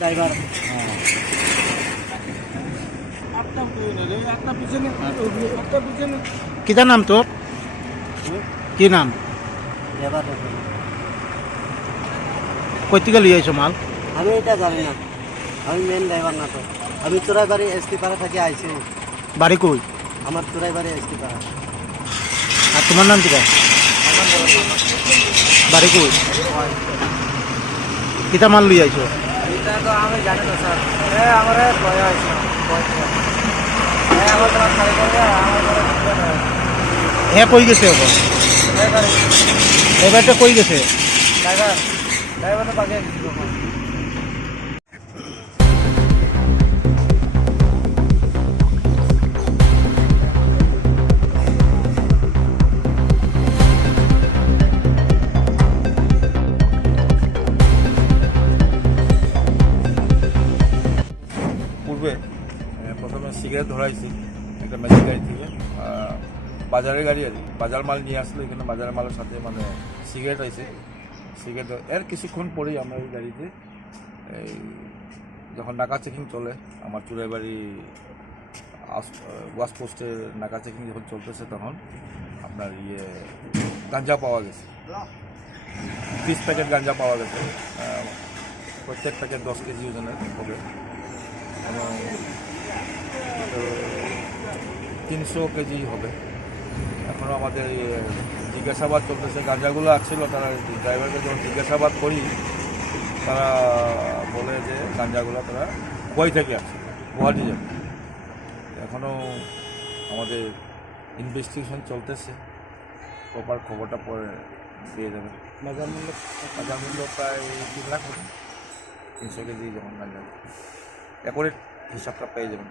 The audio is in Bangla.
ड्राइवर किधर नाम तो কি নাম কইতে গেলি এই মাল আমি এটা জানি না আমি মেন ড্রাইভার না তো আমি চুরাইবাড়ি এসটি পাড়া থেকে আইছি বাড়ি কই আমার চুরাইবাড়ি এসটি পাড়া আর তোমার নাম কি বাড়ি কই কিটা মাল লই আইছো এটা তো আমি জানি না স্যার এ আমারে বয় আইছো এ আমার তো খালি করে আমার হে কই গেছে এখন এবারটা কই গেছে ড্রাইভার তো বাগে গেছিল পূর্বে প্রথমে সিগারেট ধরাইছি একটা ম্যাজিক গাড়ি থেকে বাজারের গাড়ি আর বাজার মাল নিয়ে আসলো এখানে বাজারের মালের সাথে মানে সিগারেট আইছে সিগারেট এর কিছুক্ষণ পরেই আমরা এই গাড়িতে এই যখন নাকা চেকিং চলে আমার চুরাইবাড়ি ওয়াশ পোস্টের নাকা চেকিং যখন চলতেছে তখন আপনার গাঞ্জা পাওয়া গেছে 30 প্যাকেট গাঞ্জা পাওয়া গেছে প্রত্যেক প্যাকেট 10 কেজি ওজনের হবে এবং 300 কেজি হবে এখনও আমাদের জিজ্ঞাসাবাদ চলতেছে গাঁজাগুলো আসছিল তারা ড্রাইভারকে যখন জিজ্ঞাসাবাদ করি তারা বলে যে গাঁজাগুলো তারা বই থেকে আসছে গুয়াহাটি যাবে এখনও আমাদের ইনভেস্টিগেশন চলতেছে প্রপার খবরটা পরে দিয়ে দেবে বাজার মূল্য প্রায় 3 লাখ হবে 300 কেজি যখন গাঁজা অ্যাকুরেট হিসাবটা পেয়ে যাবেন